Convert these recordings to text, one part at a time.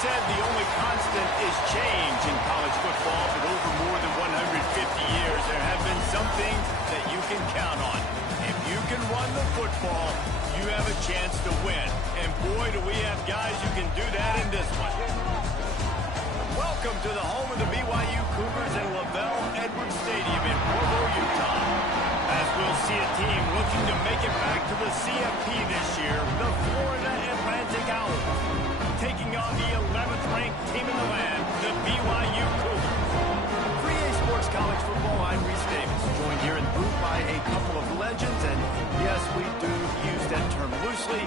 said the only constant is change in college football, but over more than 150 years, there have been some things that you can count on. If you can run the football, you have a chance to win. And boy, do we have guys who can do that in this one. Welcome to the home of the BYU Cougars in LaVell Edwards Stadium in Provo, Utah. As we'll see a team looking to make it back to the CFP this year, the Florida Atlantic Owls, taking on the 11th ranked team in the land, the BYU Cougars. 3A Sports College Football, I'm Reese Davis, joined here in the booth by a couple of legends, and yes, we do use that term loosely.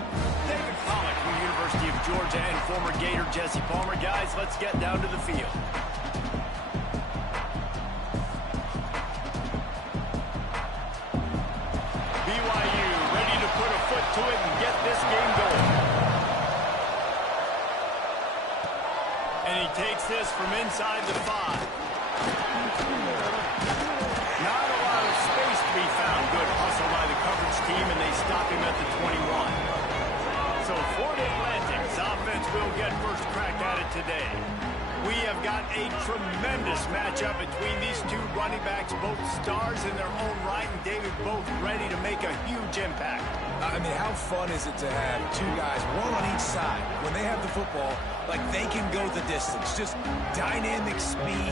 David Pollock from the University of Georgia and former Gator Jesse Palmer. Guys, let's get down to the field. BYU ready to put a foot to it and get this game going. And he takes this from inside the 5. Not a lot of space to be found. Good hustle by the coverage team, and they stop him at the 21. So Florida Atlantic's offense will get first crack at it today. We have got a tremendous matchup between these two running backs, both stars in their own right, and David both ready to make a huge impact. I mean, how fun is it to have two guys, one on each side, when they have the football, like they can go the distance. Just dynamic speed,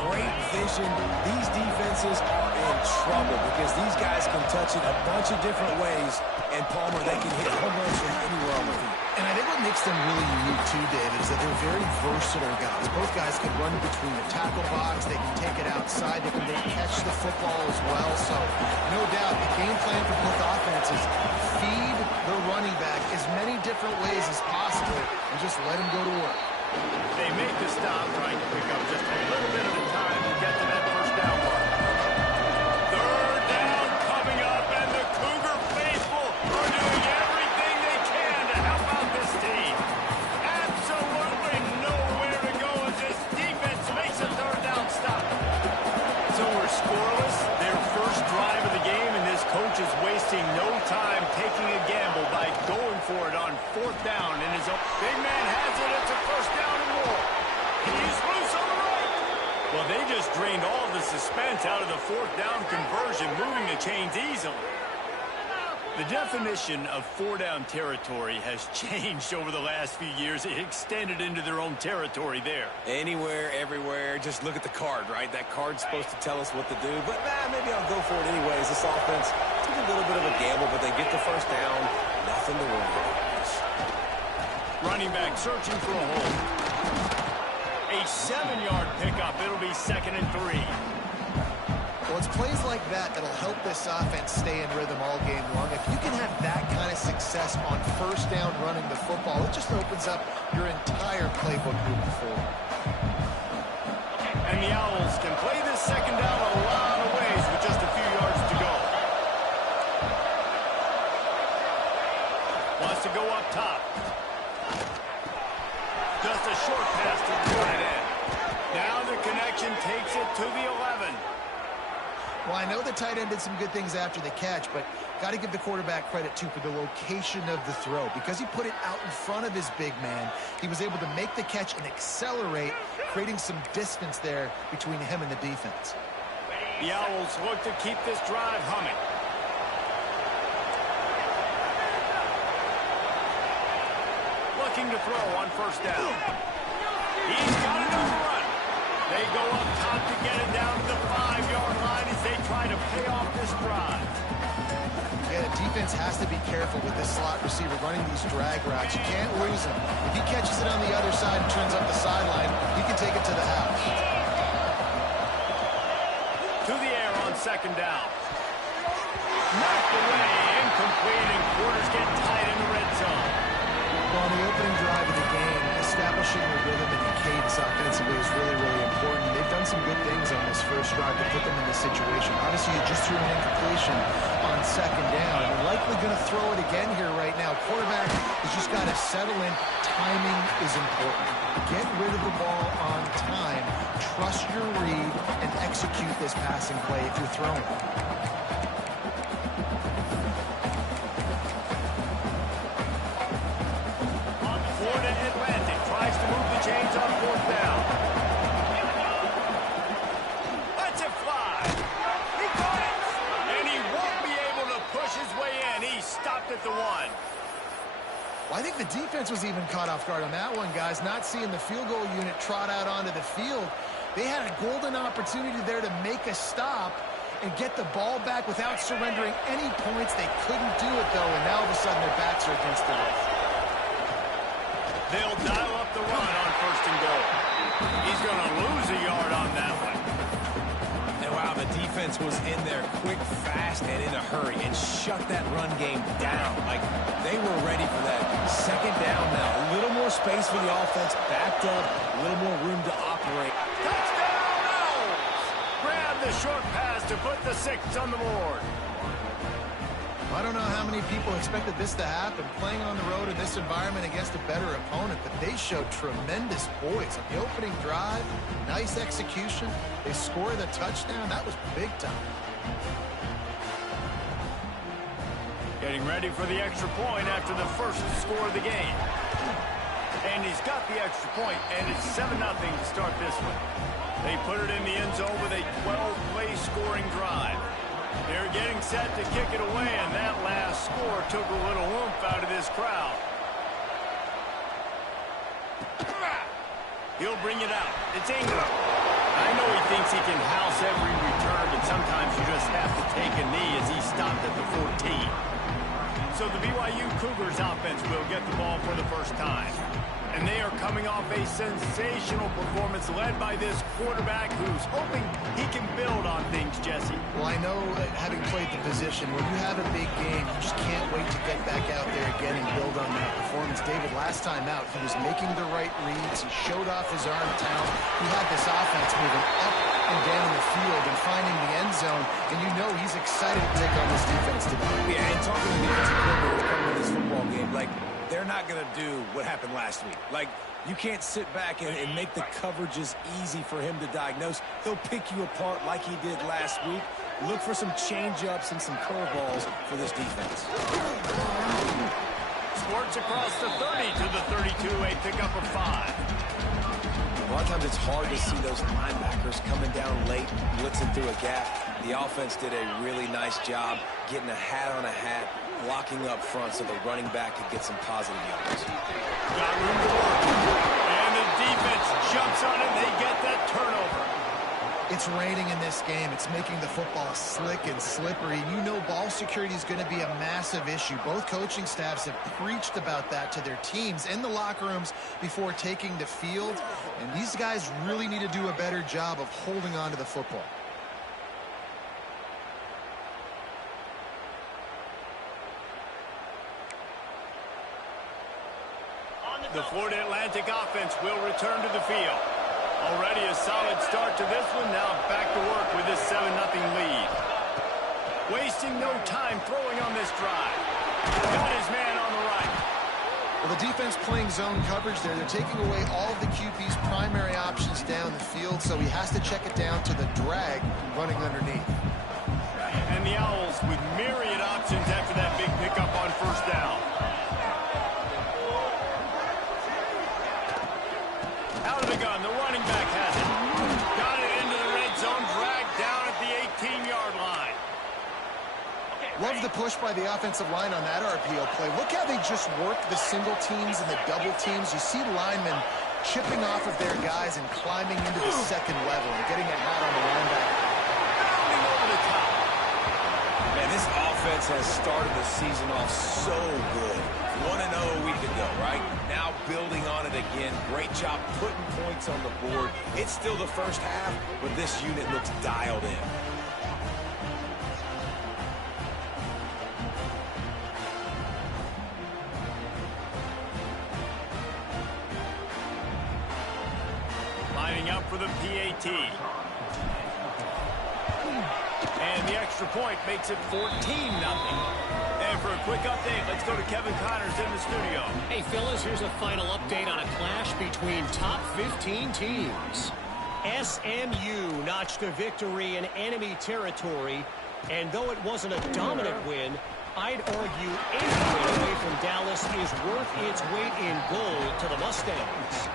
great vision. These defenses are in trouble because these guys can touch it a bunch of different ways, and Palmer, they can hit home runs from anywhere on the field. And I think what makes them really unique too, David, is that they're very versatile guys. Both guys can run between the tackle box. They can take it outside. They can catch the football as well. So, no doubt, the game plan for both offenses, feed the running back as many different ways as possible and just let him go to work. They make the stop, trying to pick up just a little bit of the time to get to that first down mark. Third down coming up, and the Cougar faithful are doing everything they can to help out this team. Absolutely nowhere to go as this defense makes a third down stop. So we're scoreless, their first drive of the game, and this coach is wasting no time taking a gamble by going for it on fourth down in his own. Big man has it, it's a first down and more. He's loose on the right. Well, they just drained all the suspense out of the fourth down conversion, moving the chains easily. The definition of four-down territory has changed over the last few years. It extended into their own territory there. Anywhere, everywhere, just look at the card, right? That card's supposed to tell us what to do, but maybe I'll go for it anyways. This offense took a little bit of a gamble, but they get the first down. Nothing to worry about. Running back searching for a hole. A 7-yard pickup. It'll be 2nd and 3. Well, it's plays like that that'll help this offense stay in rhythm all game long. If you can have that kind of success on first down running the football, it just opens up your entire playbook moving forward. And the Owls can play this second down a lot of ways with just a few yards to go. Wants to go up top. Just a short pass to the tight end. Now the connection takes it to the 11. Well, I know the tight end did some good things after the catch, but got to give the quarterback credit, too, for the location of the throw. Because he put it out in front of his big man, he was able to make the catch and accelerate, creating some distance there between him and the defense. The Owls look to keep this drive humming. Looking to throw on first down. He's got it on the run. They go up top to get it down to the 5-yard line as they try to pay off this drive. Yeah, the defense has to be careful with this slot receiver running these drag routes. You can't lose him. If he catches it on the other side and turns up the sideline, he can take it to the house. To the air on second down. Knocked away, incomplete, and quarters get tight in the red zone. Well, on the opening drive of the game, establishing the rhythm and the cadence offensively is really, really important. They've done some good things on this first drive to put them in this situation. Obviously, you just threw an incompletion on second down. You're likely going to throw it again here right now. Quarterback has just got to settle in. Timing is important. Get rid of the ball on time. Trust your read and execute this passing play if you're throwing it. Florida Atlantic tries to move the one. Well, I think the defense was even caught off guard on that one, guys. Not seeing the field goal unit trot out onto the field. They had a golden opportunity there to make a stop and get the ball back without surrendering any points. They couldn't do it, though, and now all of a sudden their backs are against the wall. They'll dial up the run on 1st and goal. He's going to lose a yard on that one. And wow, the defense was in there quick, fast, and in a hurry and shut that run game down. Like, they were ready for that. 2nd down now. A little more space for the offense, backed up, a little more room to operate. Touchdown, Owls! Grab the short pass to put the 6 on the board. I don't know how many people expected this to happen, playing on the road in this environment against a better opponent, but they showed tremendous poise on the opening drive. Nice execution. They scored a touchdown. That was big time. Getting ready for the extra point after the first score of the game. And he's got the extra point, and it's 7-0 to start this one. They put it in the end zone with a 12-play scoring drive. They're getting set to kick it away, and that last score took a little oomph out of this crowd. He'll bring it out. It's Ingram. I know he thinks he can house every return, but sometimes you just have to take a knee as he stopped at the 14. So the BYU Cougars offense will get the ball for the first time. And they are coming off a sensational performance led by this quarterback who's hoping he can build on things, Jesse. Well, I know, having played the position, when you have a big game, you just can't wait to get back out there again and build on that performance. David, last time out, he was making the right reads. He showed off his arm talent. He had this offense moving up and down the field and finding the end zone. And you know he's excited to take on this defense today. Yeah, and talking to the defensive coordinator coming to this football game, like, they're not going to do what happened last week. Like, you can't sit back and make the coverages easy for him to diagnose. He'll pick you apart like he did last week. Look for some change-ups and some curveballs for this defense. Sports across the 30 to the 32, a pickup of 5. A lot of times it's hard to see those linebackers coming down late, blitzing through a gap. The offense did a really nice job getting a hat on a hat, blocking up front so the running back could get some positive yards. Got room to work. And the defense jumps on it. They get that turnover. It's raining in this game. It's making the football slick and slippery. You know ball security is going to be a massive issue. Both coaching staffs have preached about that to their teams in the locker rooms before taking the field. And these guys really need to do a better job of holding on to the football. The Florida Atlantic offense will return to the field. Already a solid start to this one. Now back to work with this 7-0 lead. Wasting no time throwing on this drive. Got his man on the right. Well, the defense playing zone coverage there. They're taking away all of the QB's primary options down the field, so he has to check it down to the drag running underneath. And the Owls with myriad options after that big pickup on 1st down. Out of the gun, the running back has it. Got it into the red zone, dragged down at the 18-yard line. Love the push by the offensive line on that RPO play. Look how they just work the single teams and the double teams. You see linemen chipping off of their guys and climbing into the second level and getting a hat on the linebacker. Bounding over the top. Man, this offense has started the season off so good. 1-0 a week ago, right? Now building on it again. Great job putting points on the board. It's still the first half, but this unit looks dialed in. Lining up for the PAT. And the extra point makes it 14-0. And for a quick update, let's go to Kevin Connors in the studio. Hey, fellas, here's a final update on a clash between top 15 teams. SMU notched a victory in enemy territory, and though it wasn't a dominant win, I'd argue any win away from Dallas is worth its weight in gold to the Mustangs.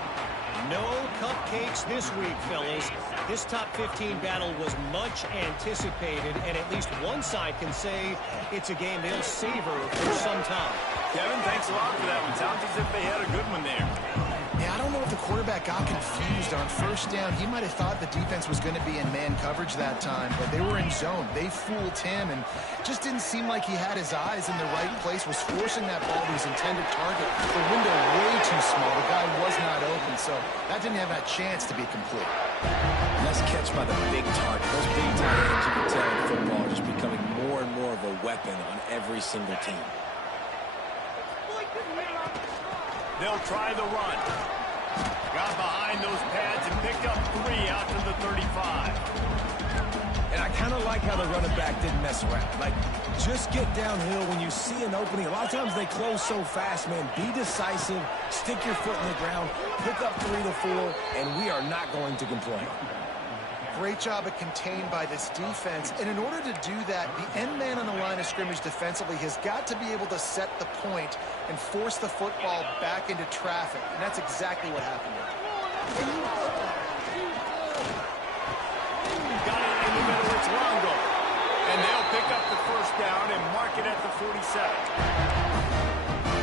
No cupcakes this week, fellas. This top 15 battle was much anticipated, and at least one side can say it's a game they'll savor for some time. Kevin, thanks a lot for that one. Sounds as if they had a good one there. Yeah, I don't know if the quarterback got confused on first down. He might have thought the defense was going to be in man coverage that time, but they were in zone. They fooled him and just didn't seem like he had his eyes in the right place, was forcing that ball to his intended target. The window way too small. The guy was not open, so that didn't have that chance to be complete. Nice catch by the big target. Those big tight ends, you can tell in football, are just becoming more and more of a weapon on every single team. They'll try the run. Got behind those pads and picked up 3 out to the 35. And I kind of like how the running back didn't mess around. Like, just get downhill when you see an opening. A lot of times they close so fast, man. Be decisive, stick your foot in the ground, pick up 3 to 4, and we are not going to complain. Great job of contained by this defense. And in order to do that, the end man on the line of scrimmage defensively has got to be able to set the point and force the football back into traffic. And that's exactly what happened there. Got it in the middle. It's Longo. And they'll pick up the first down and mark it at the 47.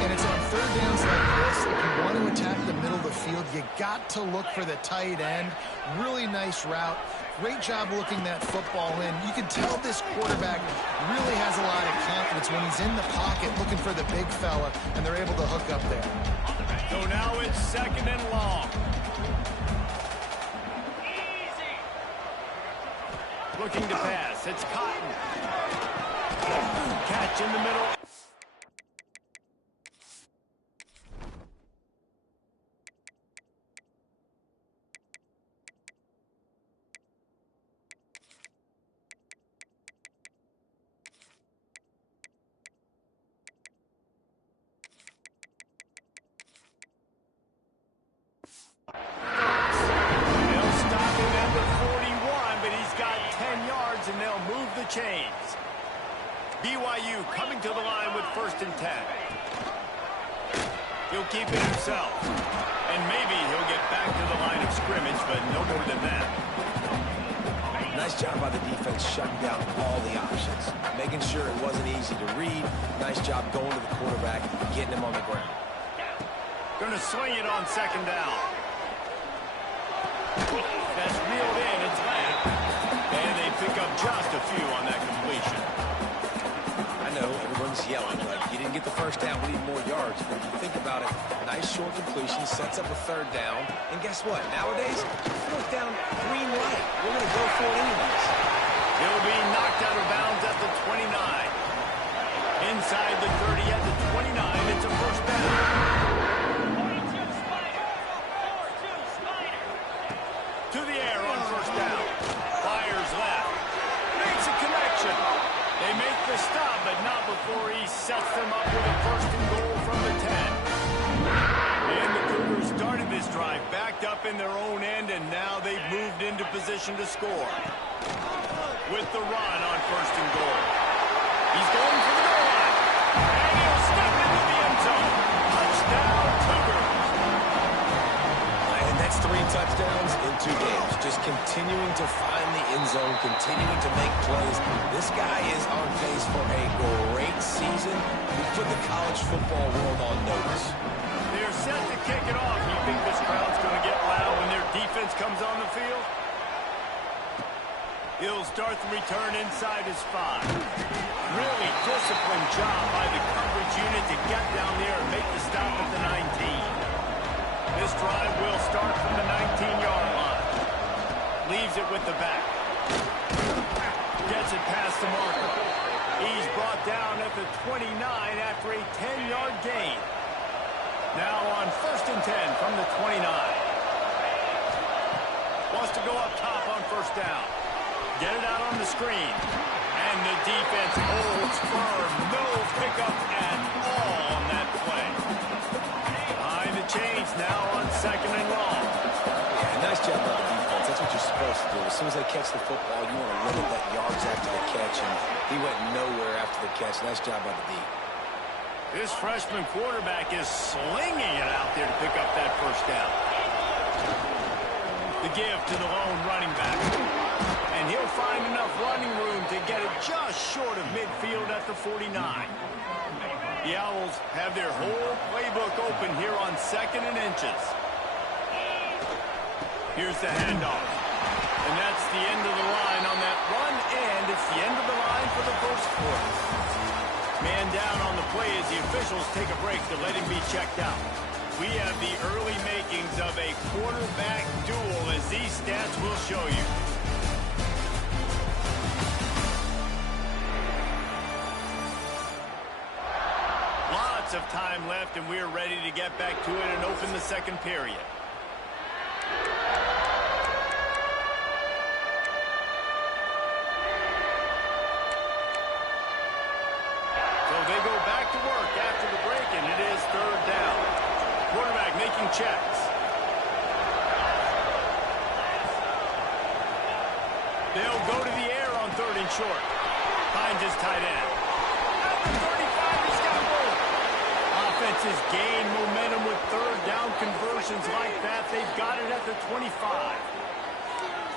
And it's on third downs like this. If you want to attack the middle of the field, you got to look for the tight end. Really nice route. Great job looking that football in. You can tell this quarterback really has a lot of confidence when he's in the pocket looking for the big fella, and they're able to hook up there. So now it's 2nd and long. Looking to pass. It's Cotton. Catch in the middle. And they'll move the chains. BYU coming to the line with 1st and 10. He'll keep it himself. And maybe he'll get back to the line of scrimmage, but no more than that. Nice job by the defense shutting down all the options, making sure it wasn't easy to read. Nice job going to the quarterback, getting him on the ground. Going to swing it on 2nd down. That's reeled in. It's Lamb. And they pick up just a few on that completion. I know, everyone's yelling, like, you didn't get the first down, we need more yards. But if you think about it, nice short completion, sets up a 3rd down. And guess what? Nowadays, 4th down, green light. We're going to go for it anyways. He'll be knocked out of bounds at the 29. Inside the 30 at the 29, it's a 1st down. To the air on 1st down. Fires left. Makes a connection. They make the stop, but not before he sets them up with a 1st and goal from the 10. And the Cougars started this drive backed up in their own end, and now they've moved into position to score. With the run on 1st and goal. He's going for the goal line. And he'll step into the end zone. Touchdown, Cougars. And that's 3 touchdowns in 2 games. Just continuing to find the end zone, continuing to make plays. This guy is on pace for a great season. He put the college football world on notice. They're set to kick it off. You think this crowd's going to get loud when their defense comes on the field? He'll start the return inside his 5. Really disciplined job by the coverage unit to get down there and make the stop at the 19. This drive will start from the 19-yard line. Leaves it with the back. Gets it past the marker. He's brought down at the 29 after a 10-yard gain. Now on 1st and 10 from the 29. Wants to go up top on 1st down. Get it out on the screen. And the defense holds firm. No pickup at all on that play. Behind the chains now on 2nd and long. Yeah, nice job by the defense. That's what you're supposed to do. As soon as they catch the football, you want to limit that yards after the catch. And he went nowhere after the catch. Nice job by the D. This freshman quarterback is slinging it out there to pick up that 1st down. The give to the lone running back. And he'll find enough running room to get it just short of midfield at the 49. The Owls have their whole playbook open here on 2nd and inches. Here's the handoff. And that's the end of the line on that run, and it's the end of the line for the first quarter. Man down on the play as the officials take a break to let him be checked out. We have the early makings of a quarterback duel, as these stats will show you. Lots of time left, and we're ready to get back to it and open the second period. So they go back to work after the break, and it is 3rd down. Quarterback making checks. They'll go to the air on 3rd and short. Finds his tight end. At the 35, he's got room. Offenses gain momentum with 3rd down conversions like that. They've got it at the 25.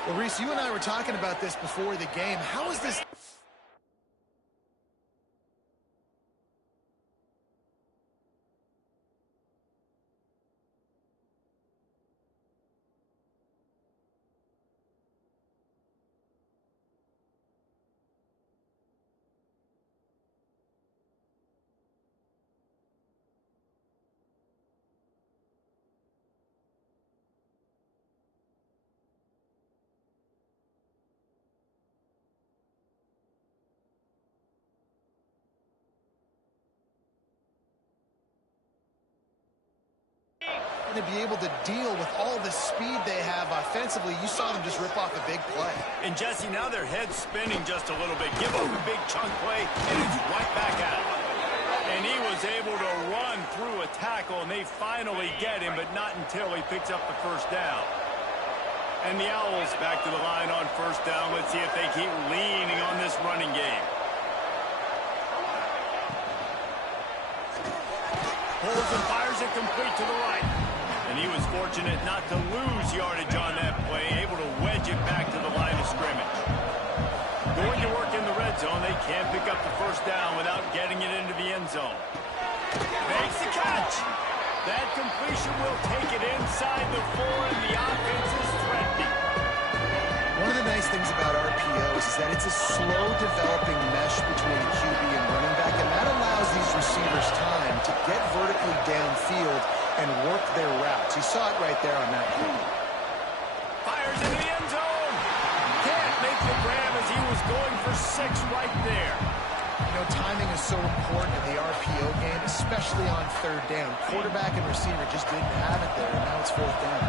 Well, Reese, you and I were talking about this before the game. How is this? To be able to deal with all the speed they have offensively. You saw them just rip off a big play. And Jesse, now their head's spinning just a little bit. Give up a big chunk play, and it's right back at him. And he was able to run through a tackle, and they finally get him, but not until he picks up the 1st down. And the Owls back to the line on 1st down. Let's see if they keep leaning on this running game. Pulls and fires it complete to the right. And he was fortunate not to lose yardage on that play, able to wedge it back to the line of scrimmage. Going to work in the red zone, they can't pick up the 1st down without getting it into the end zone. Makes the catch. That completion will take it inside the 4, and the offense is threatening. One of the nice things about RPOs is that it's a slow-developing mesh between QB and running back, and that allows these receivers time to get vertically downfield and work their routes. You saw it right there on that play. Fires into the end zone. Can't make the grab as he was going for 6 right there. You know, timing is so important in the RPO game, especially on 3rd down. Quarterback and receiver just didn't have it there, and now it's 4th down.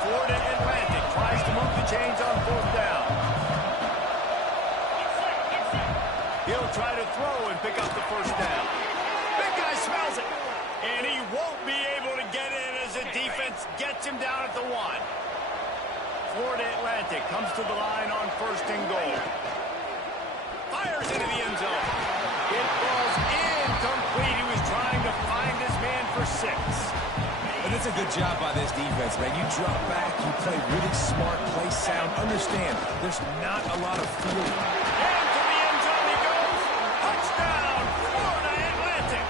Ford and Atlantic tries to move the chains on 4th down. He'll try to throw and pick up the 1st down. Big guy smells it. And he won't be able to get in as the defense gets him down at the 1. Florida Atlantic comes to the line on 1st and goal. Fires into the end zone. It falls incomplete. He was trying to find his man for 6. But it's a good job by this defense, man. You drop back, you play really smart, play sound. Understand, there's not a lot of feeling. And to the end zone he goes. Touchdown, Florida Atlantic.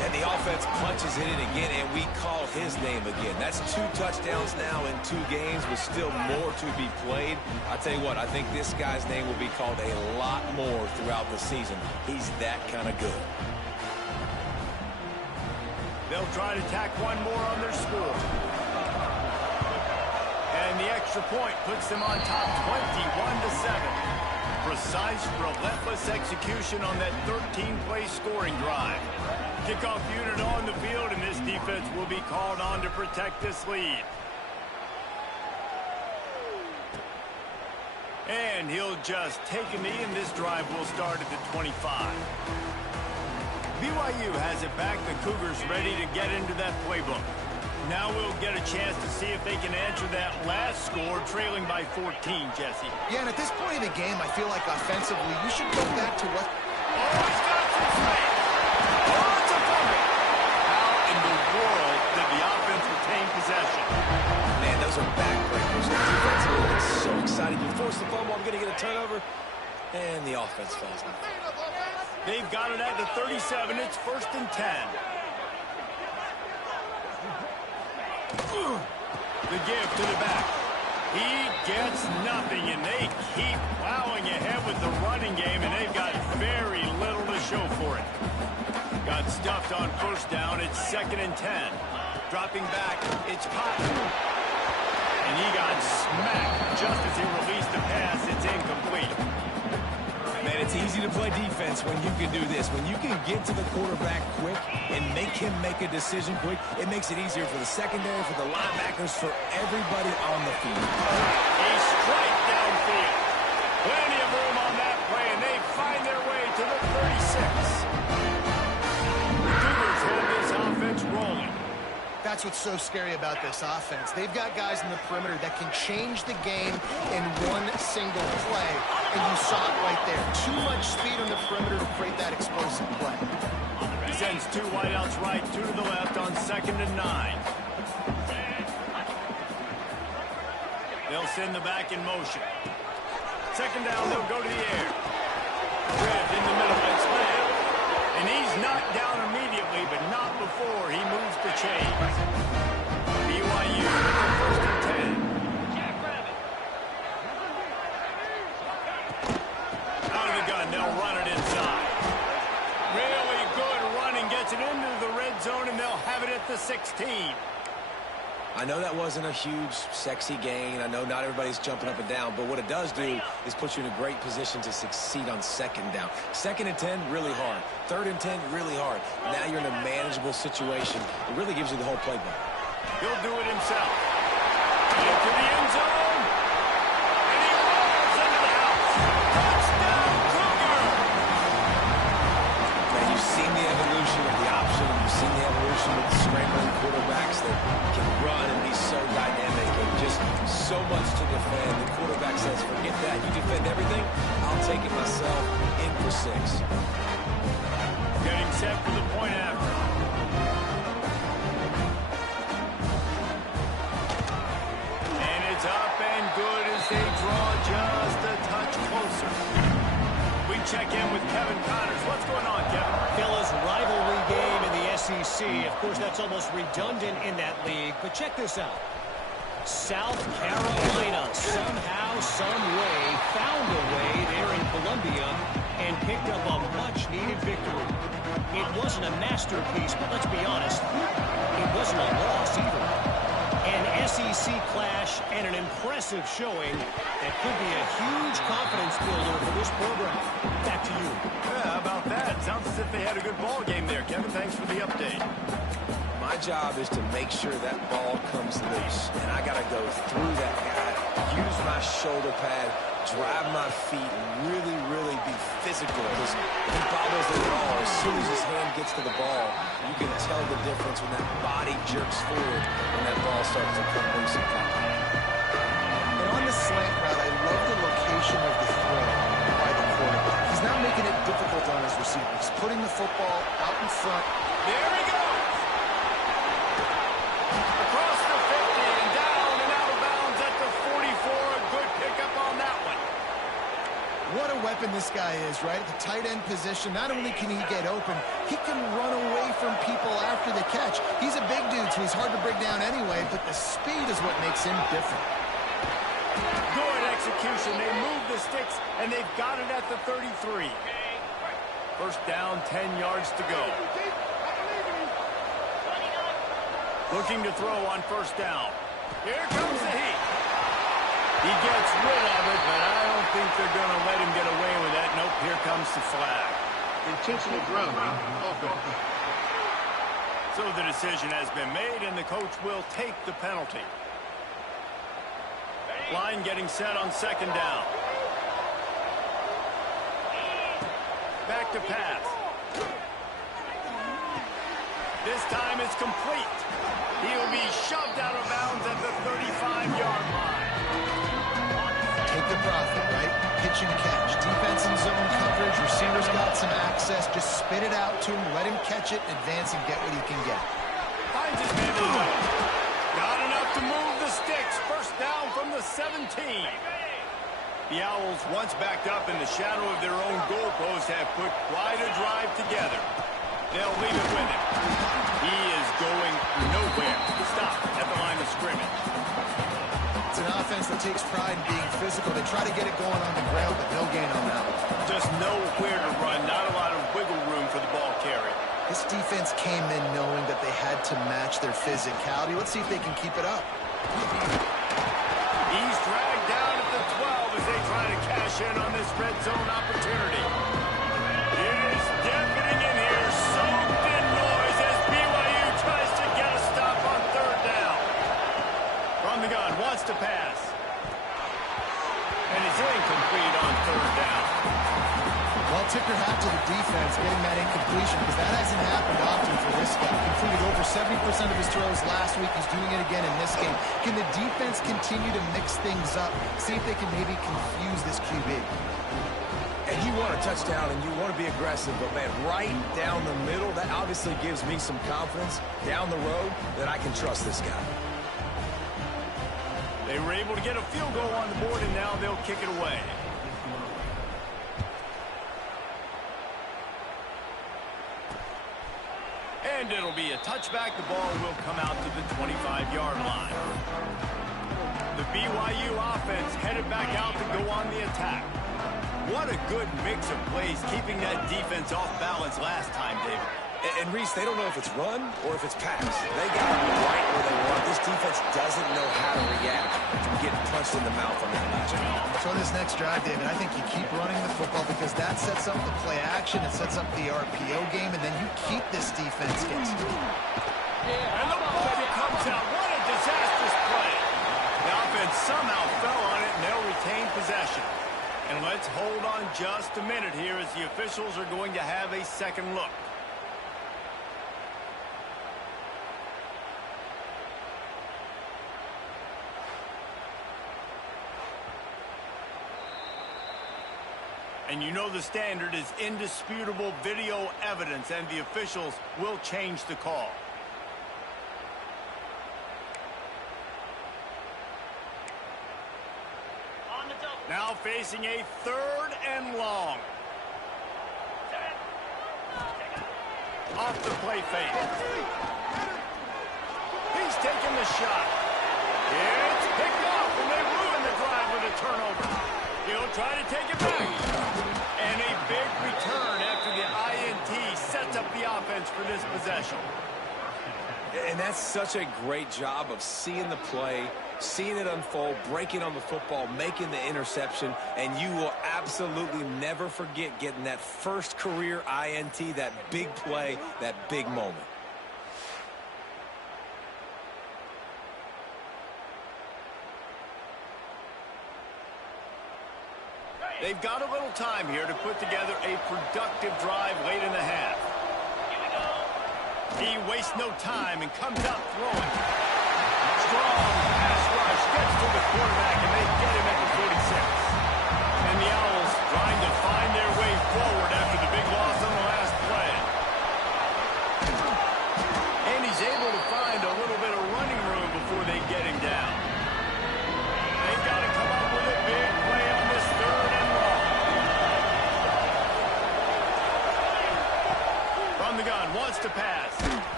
And the offense punches it in again, and we call his name again. That's 2 touchdowns now in 2 games with still more to be played. I tell you what, I think this guy's name will be called a lot more throughout the season. He's that kind of good. They'll try to tack one more on their score. And the extra point puts them on top 21-7. Precise, relentless execution on that 13-play scoring drive. Kickoff unit on the field, and this defense will be called on to protect this lead. And he'll just take a knee, and this drive will start at the 25. BYU has it back. The Cougars ready to get into that playbook. Now we'll get a chance to see if they can answer that last score, trailing by 14, Jesse. Yeah, and at this point in the game, I feel like offensively, you should go back to what... Oh, he's got it from Trey. Oh, it's a fumble. How in the world did the offense retain possession? Man, those are backbreakers. The defense is so excited. You force the fumble, I'm going to get a turnover, and the offense falls out. They've got it at the 37. It's 1st and 10. The give to the back. He gets nothing, and they keep plowing ahead with the running game, and they've got very little to show for it. Got stuffed on 1st down. It's 2nd and 10. Dropping back, it's Cotton. And he got smacked just as he released the pass. It's incomplete. Man, it's easy to play defense when you can do this. When you can get to the quarterback quick and make him make a decision quick, it makes it easier for the secondary, for the linebackers, for everybody on the field. A strike downfield. Plenty of room on that play, and they find their way to the 36. The Cougars have this offense rolling. That's what's so scary about this offense. They've got guys in the perimeter that can change the game in one single play, and you saw it right there. Too much speed on the perimeter to create that explosive play. He sends 2 wideouts right, 2 to the left on 2nd and 9. They'll send the back in motion. 2nd down, they'll go to the air. Ribbed in the middle, it's led. And he's knocked down immediately, but not before he moves the chains. BYU with the 1st and 10. Out of the gun, they'll run it inside. Really good running, gets it into the red zone, and they'll have it at the 16. I know that wasn't a huge, sexy gain. I know not everybody's jumping up and down, but what it does do is put you in a great position to succeed on 2nd down. 2nd and 10, really hard. 3rd and 10, really hard. Now you're in a manageable situation. It really gives you the whole playbook. He'll do it himself. Into the end zone. And he rolls into the house. Touchdown, Cougar! Man, you've seen the evolution of the option. You've seen the evolution of the scrambling quarterbacks that can run and be so dynamic and just so much to defend. The quarterback says, forget that. You defend everything, I'll take it myself. In for 6. Getting set for the point after. And it's up and good as they draw just a touch closer. We check in with Kevin Connors. What's going on, Kevin? Fellas, rivalry game in the SEC. Of course, that's almost redundant in that league, but check this out. South Carolina somehow, some way, found a way there in Columbia and picked up a much-needed victory. It wasn't a masterpiece, but let's be honest, it wasn't a loss either. An SEC clash and an impressive showing that could be a huge confidence builder for this program. Back to you. Yeah, how about that? Sounds as if they had a good ball game there. Kevin, thanks for the update. My job is to make sure that ball comes loose, and I got to go through that guy, use my shoulder pad, drive my feet, and really, really be physical, because he bobbles it all. As soon as his hand gets to the ball, you can tell the difference when that body jerks forward and that ball starts to come loose and pop. And on the slant route, I love the location of the throw by the quarterback. He's not making it difficult on his receivers. He's putting the football out in front. There he goes! Across the 50 and down and out of bounds at the 44. A good pickup on that one. What a weapon this guy is, right? At the tight end position, not only can he get open, he can run away from people after the catch. He's a big dude, so he's hard to bring down anyway, but the speed is what makes him different. Good execution. They move the sticks, and they've got it at the 33. 1st down, 10 yards to go. Looking to throw on 1st down. Here comes the heat. He gets rid of it, but I don't think they're going to let him get away with that. Nope, here comes the flag. Intentional grounding. Offense. So the decision has been made, and the coach will take the penalty. Line getting set on 2nd down. Back to pass. This time it's complete. He'll be shoved out of bounds at the 35-yard line. Take the profit, right? Pitch and catch. Defense in zone coverage. Receivers got some access. Just spit it out to him. Let him catch it, advance, and get what he can get. Finds his man in the middle. Got enough to move the sticks. 1st down from the 17. The Owls, once backed up in the shadow of their own goalpost, have put quite a drive together. They'll leave it with him. He is going nowhere. Stop at the line of scrimmage. It's an offense that takes pride in being physical. They try to get it going on the ground, but no gain on that one. Just nowhere to run. Not a lot of wiggle room for the ball carrier. This defense came in knowing that they had to match their physicality. Let's see if they can keep it up. He's dragged down at the 12 as they try to cash in on this red zone opportunity. It is deafening in here, soaked in noise as BYU tries to get a stop on third down. From the gun, wants to pass. And it's incomplete on third down. Well, tip your hat to the defense getting that incompletion, because that hasn't happened often for this guy. Completed over 70% of his throws last week. He's doing it again in this game. Can the defense continue to mix things up? See if they can maybe confuse this QB. And you want a touchdown and you want to be aggressive, but man, right down the middle, that obviously gives me some confidence down the road that I can trust this guy. They were able to get a field goal on the board, and now they'll kick it away. And it'll be a touchback. The ball will come out to the 25-yard line. The BYU offense headed back out to go on the attack. What a good mix of plays, keeping that defense off balance last time, David. And Reese, they don't know if it's run or if it's pass. They got them right where they want. This defense doesn't know how to react from getting punched in the mouth on that last one. So this next drive, David, I think you keep running the football because that sets up the play action. It sets up the RPO game, and then you keep this defense guessing. And the ball comes out. What a disastrous play. The offense somehow fell on it, and they'll retain possession. And let's hold on just a minute here as the officials are going to have a second look. And you know the standard is indisputable video evidence, and the officials will change the call. Now facing a third and long. Off the play fake. He's taking the shot. It's picked off, and they ruin the drive with a turnover. He'll try to take it back. And a big return after the INT sets up the offense for this possession. And that's such a great job of seeing the play, seeing it unfold, breaking on the football, making the interception, and you will absolutely never forget getting that first career INT, that big play, that big moment. They've got a little time here to put together a productive drive late in the half. He wastes no time and comes out throwing. Strong pass rush gets to the quarterback, and they get him at the 46. And the Owls trying to find their way forward after the big loss on the last play. And he's able to find a little bit of running room before they get him down. They've got to come up with a big play on this third and long. From the gun, wants to pass.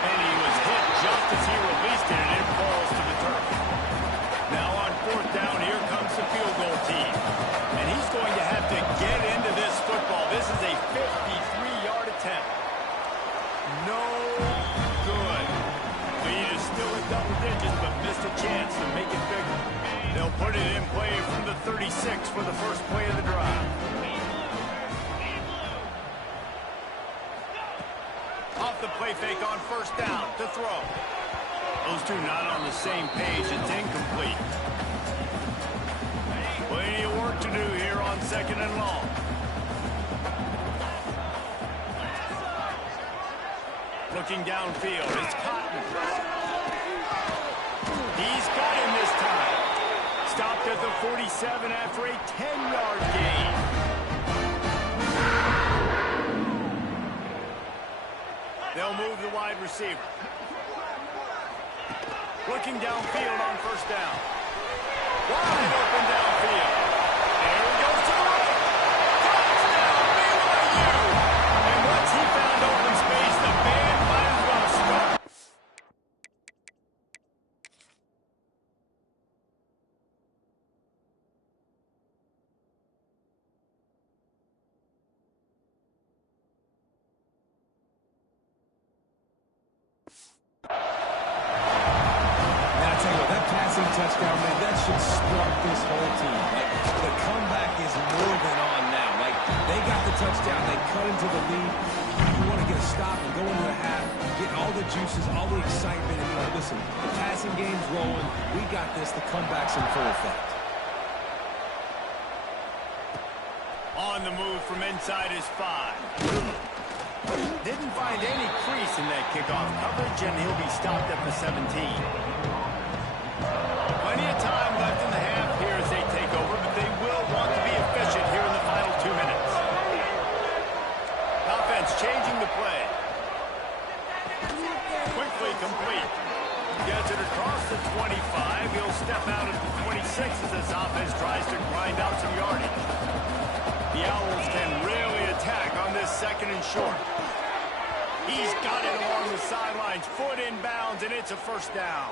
And he was hit just as he released it, and it falls to the turf. Now on fourth down, here comes the field goal team. And he's going to have to get into this football. This is a 53-yard attempt. No good. Lead is still in double digits, but missed a chance to make it bigger. They'll put it in play from the 36 for the first play of the drive. Off the play fake on first down to throw. Those two not on the same page. It's incomplete. Plenty of work to do here on second and long. Looking downfield, it's Cotton. He's got him this time. Stopped at the 47 after a 10-yard gain. They'll move the wide receiver. Looking downfield on first down. Wide open downfield. passing touchdown, man, that should spark this whole team. Like, the comeback is more than on now. Like, they got the touchdown, they cut into the lead. You want to get a stop and go into the half, get all the juices, all the excitement. And, listen, the passing game's rolling. We got this. The comeback's in full effect. On the move from inside his 5. Didn't find any crease in that kickoff coverage, and he'll be stopped at the 17. Plenty of time left in the half here as they take over, but they will want to be efficient here in the final 2 minutes. Offense changing the play. Quickly complete. Gets it across the 25. He'll step out at the 26 as this offense tries to grind out some yardage. The Owls can really attack on this 2nd and short. He's got it along the sidelines, foot in bounds, and it's a 1st down.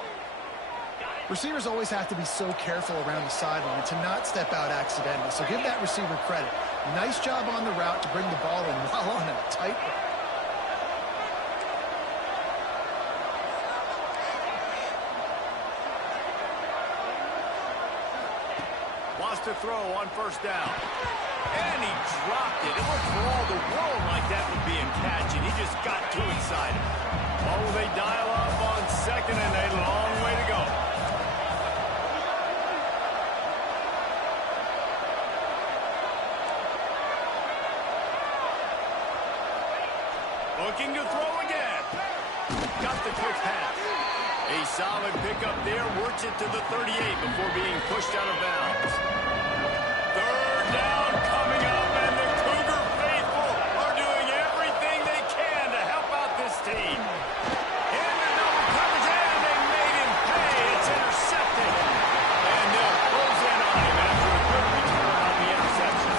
Receivers always have to be so careful around the sideline to not step out accidentally. So give that receiver credit. Nice job on the route to bring the ball in while on a tight route. Wants to throw on 1st down. And he dropped it. It looked for all the world like that would be a catch, and he just got too excited. Oh, they dial up on 2nd and a long way to go. Looking to throw again. Got the quick pass. A solid pickup there. Works it to the 38 before being pushed out of bounds. 3rd down coming up, and the Cougar faithful are doing everything they can to help out this team. Into double coverage, and they made him pay. It's intercepted. And they'll close in on him after a good return on the interception.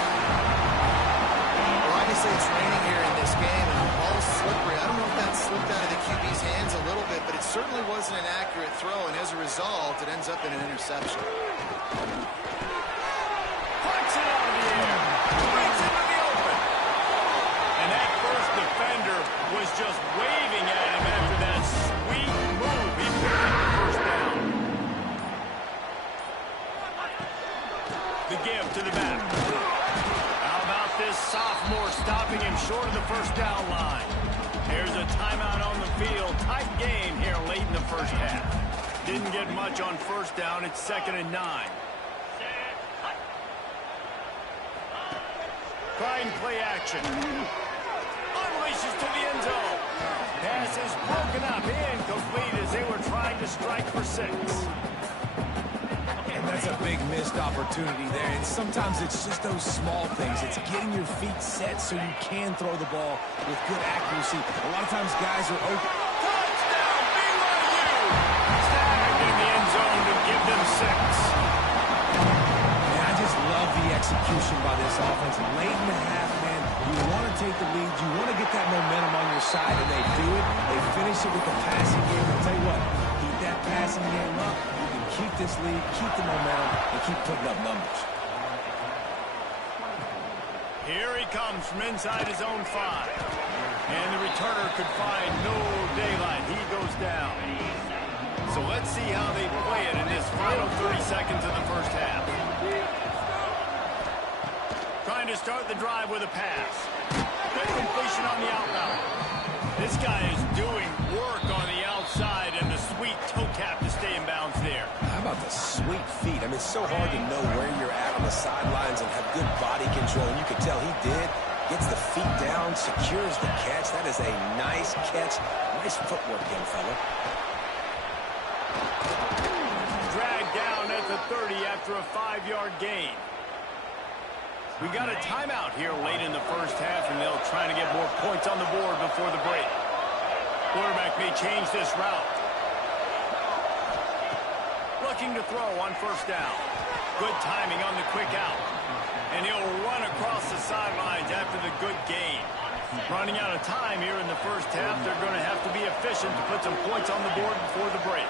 Well, obviously it's raining here in this game, and the ball's slippery. I don't know if that slipped out of the QB's hands a little bit, but it certainly wasn't an accurate throw, and as a result, it ends up in an interception. Puts it out of the air. Brings into the open. And that first defender was just waving at him after that sweet move. He picked up the 1st down. The give to the back. How about this sophomore stopping him short of the 1st down line? There's a timeout on the field. Tight game here late in the 1st half. Didn't get much on 1st down. It's 2nd and 9. Trying play action. Unleashes to the end zone. Pass is broken up. Incomplete as they were trying to strike for 6. And that's a big missed opportunity there. And sometimes it's just those small things. It's getting your feet set so you can throw the ball with good accuracy. A lot of times guys are open. Touchdown, BYU! Tagged in the end zone to give them 6. And I just love the execution by this offense. Late in the half, man, you want to take the lead. You want to get that momentum on your side, and they do it. They finish it with the passing game. I'll tell you what, keep that passing game up. You can keep this lead, keep the momentum, and keep putting up numbers. Here he comes from inside his own 5. And the returner could find no daylight. He goes down. So let's see how they play it in this final 30 seconds of the 1st half. Trying to start the drive with a pass. Good completion on the outbound. This guy is doing work on the outside, and the sweet toe tap to stay in bounds there. How about the sweet feet? I mean, it's so hard to know where you're at on the sidelines and have good body control. And you could tell he did. Gets the feet down, secures the catch. That is a nice catch. Nice footwork, young fella. Dragged down at the 30 after a 5-yard gain. We got a timeout here late in the 1st half, and they'll try to get more points on the board before the break. Quarterback may change this route. Looking to throw on 1st down. Good timing on the quick out. And he'll run across the sidelines after the good gain. Running out of time here in the 1st half. They're going to have to be efficient to put some points on the board before the break.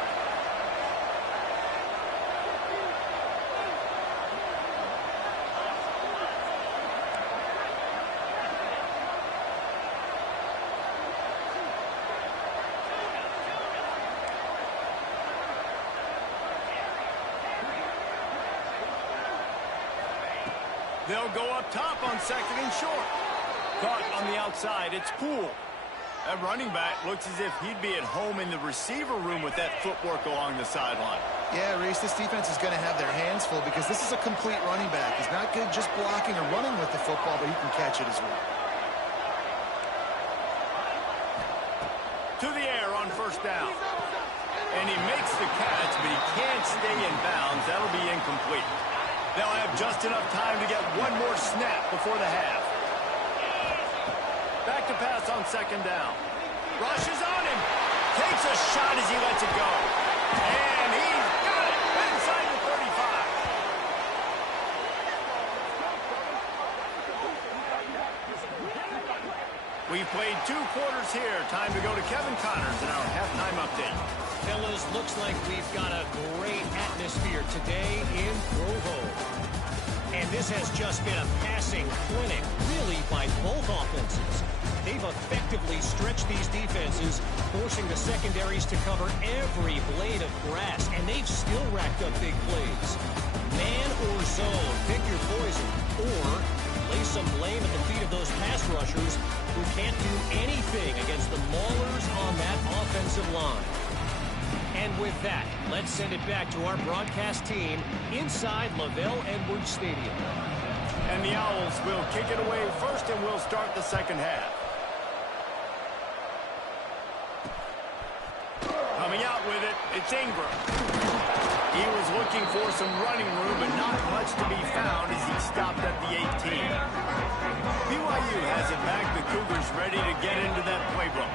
They'll go up top on 2nd and short. Caught on the outside. It's Poole. That running back looks as if he'd be at home in the receiver room with that footwork along the sideline. Yeah, Reese, this defense is going to have their hands full because this is a complete running back. He's not good just blocking or running with the football, but he can catch it as well. To the air on 1st down. And he makes the catch, but he can't stay in bounds. That'll be incomplete. They'll have just enough time to get one more snap before the half. Back to pass on 2nd down. Rushes on him. Takes a shot as he lets it go. And he's got it inside the 35. We played 2 quarters here. Time to go to Kevin Connors in our halftime update. Fellas, looks like we've got a great atmosphere today in Provo. And this has just been a passing clinic, really, by both offenses. They've effectively stretched these defenses, forcing the secondaries to cover every blade of grass, and they've still racked up big plays. Man or zone, pick your poison, or lay some blame at the feet of those pass rushers who can't do anything against the maulers on that offensive line. And with that, let's send it back to our broadcast team inside Lavelle Edwards Stadium. And the Owls will kick it away first, and we'll start the 2nd half. Coming out with it, it's Ingram. He was looking for some running room, but not much to be found as he stopped at the 18. BYU has it back. The Cougars ready to get into that playbook.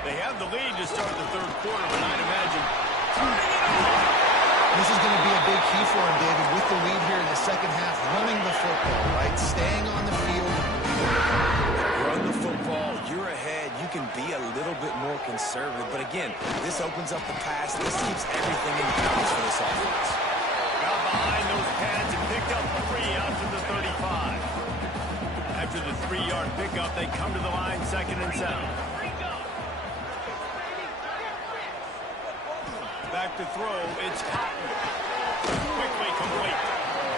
They have the lead to start the 3rd quarter, but I'd imagine turning it on. This is going to be a big key for him, David, with the lead here in the 2nd half, running the football, right? Staying on the field. Run the football. You're ahead. You can be a little bit more conservative. But again, this opens up the pass. This keeps everything in balance for this offense. Got behind those pads and picked up 3 out to the 35. After the 3-yard pickup, they come to the line 2nd and 7. Back to throw, it's Cotton. Quickly complete.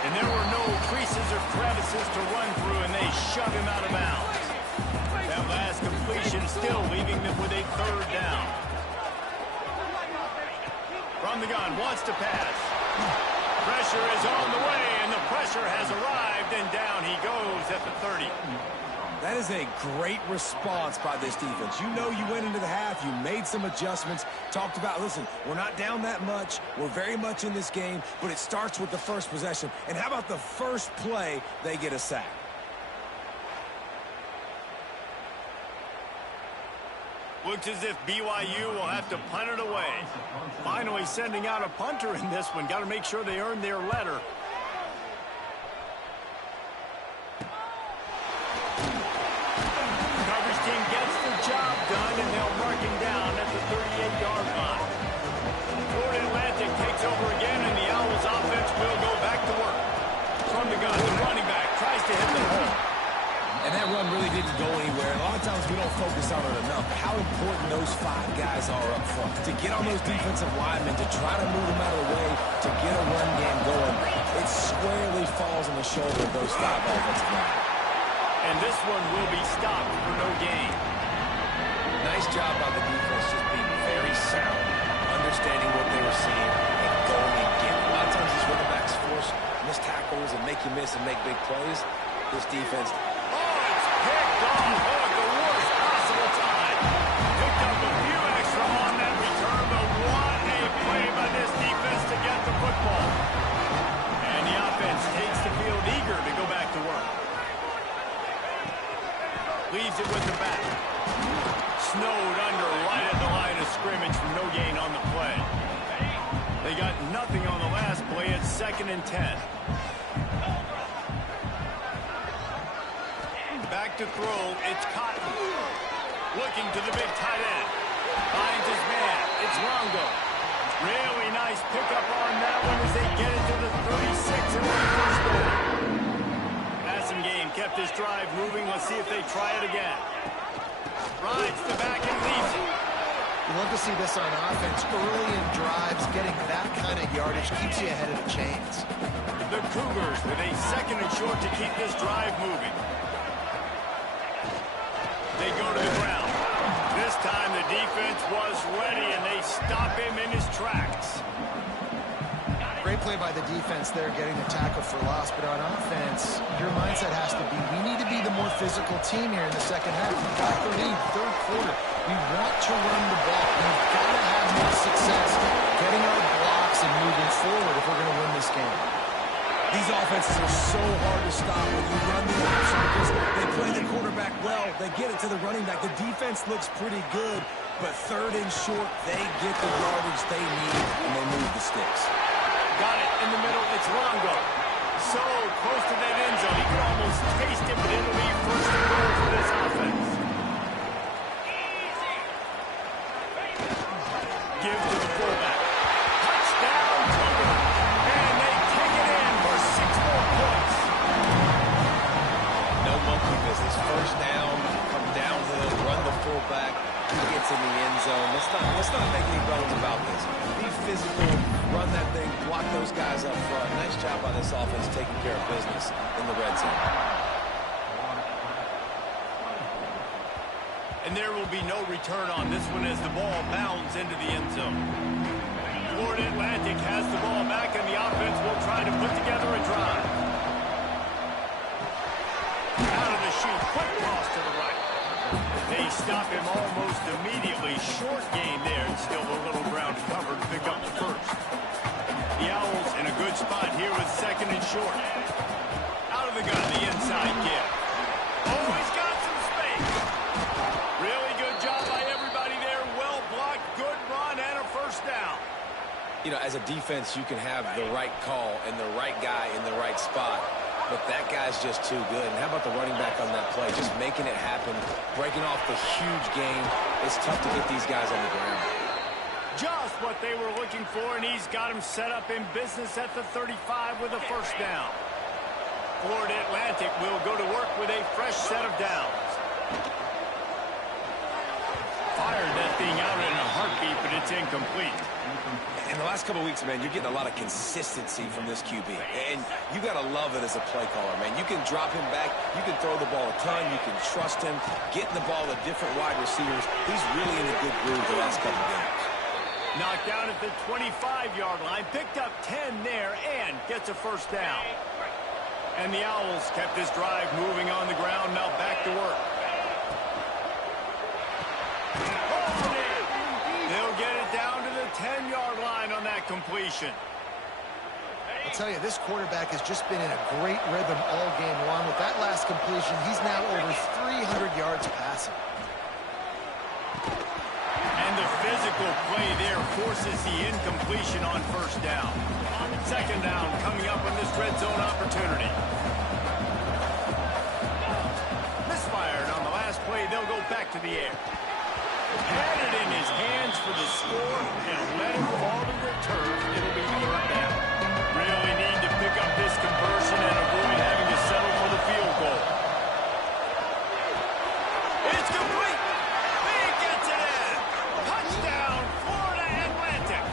And there were no creases or crevices to run through, and they shove him out of bounds. That last completion still leaving them with a 3rd down. From the gun, wants to pass. Pressure is on the way, and the pressure has arrived, and down he goes at the 30. That is a great response by this defense. You know you went into the half. You made some adjustments. Talked about, listen, we're not down that much. We're very much in this game, but it starts with the first possession. And how about the first play, they get a sack? Looks as if BYU will have to punt it away. Finally sending out a punter in this one. Got to make sure they earn their letter. Coverage team gets the job done, and they'll mark him down at the 38-yard line. Florida Atlantic takes over again, and the Owls offense will go back to work. From the gun, the running back tries to hit the hole. And that run really didn't go anywhere. A lot of times we don't focus on it enough. How important those 5 guys are up front. To get on those defensive linemen, to try to move them out of the way, to get a run game going, it squarely falls on the shoulder of those 5 offensive linemen. And this one will be stopped for no gain. Nice job by the defense, just being very sound, understanding what they were seeing, and going and getting it. A lot of times these running backs force missed tackles and make you miss and make big plays. This defense... Picked off at the worst possible time. Picked up a few extra on that return, but what a play by this defense to get the football. And the offense takes the field eager to go back to work. Leaves it with the back. Snowed under right at the line of scrimmage from no gain on the play. They got nothing on the last play. It's 2nd and 10. Back to throw, it's Cotton. Looking to the big tight end. Finds his man, it's Longo. Really nice pickup on that one as they get it to the 36 and the 1st down. Passing game kept this drive moving. Let's see if they try it again. Rides the back and leaves it. You love to see this on offense. Early in drives, getting that kind of yardage keeps you ahead of the chains. The Cougars with a 2nd and short to keep this drive moving. They go to the ground. This time the defense was ready, and they stop him in his tracks. Great play by the defense there, getting the tackle for loss. But on offense, your mindset has to be, we need to be the more physical team here in the second half. We've got the lead, third quarter. We want to run the ball. We've got to have more success getting our blocks and moving forward if we're going to win this game. These offenses are so hard to stop when you run the option because they play the quarterback well. They get it to the running back. The defense looks pretty good, but 3rd and short, they get the yardage they need, and they move the sticks. Got it in the middle. It's Longo. So close to that end zone. He could almost taste it, but it'll be 1st and goal for this offense. Give to the fullback. Touchdown, Cougar. And they take it in for 6 more points. No monkey business. 1st down, come downhill, run the fullback. He gets in the end zone. Let's not make any bones about this. Be physical, run that thing, block those guys up front. Nice job by this offense taking care of business in the red zone. And there will be no return on this one as the ball bounds into the end zone. Florida Atlantic has the ball back, and the offense will try to put together a drive. Out of the chute, quick cross to the right. They stop him almost immediately. Short gain there, and still a little ground covered to pick up the 1st. The Owls in a good spot here with 2nd and short. Out of the gun, the inside give. Oh, he's got some space. Really good job by everybody there. Well blocked, good run, and a 1st down. You know, as a defense, you can have the right call and the right guy in the right spot. But that guy's just too good. And how about the running back on that play? Just making it happen, breaking off the huge game. It's tough to get these guys on the ground. Just what they were looking for, and he's got him set up in business at the 35 with a 1st down. Florida Atlantic will go to work with a fresh set of downs. Fired that thing out in a heartbeat, but it's incomplete. In the last couple of weeks, man, you're getting a lot of consistency from this QB. And you got to love it as a play caller, man. You can drop him back. You can throw the ball a ton. You can trust him. Getting the ball to different wide receivers. He's really in a good groove the last couple of games. Knocked down at the 25-yard line. Picked up 10 there and gets a 1st down. And the Owls kept this drive moving on the ground. Now back to work. They'll get it down to the 10-yard line on that completion. I'll tell you, this quarterback has just been in a great rhythm all game long. With that last completion, he's now over 300 yards passing. And the physical play there forces the incompletion on 1st down. 2nd down coming up on this red zone opportunity. Misfired on the last play. They'll go back to the air. Had it in his hands for the score and let it fall to the turf. It'll be 3rd down. Really need to pick up this conversion and avoid having to settle for the field goal. It's complete. He gets it in. Touchdown, Florida Atlantic.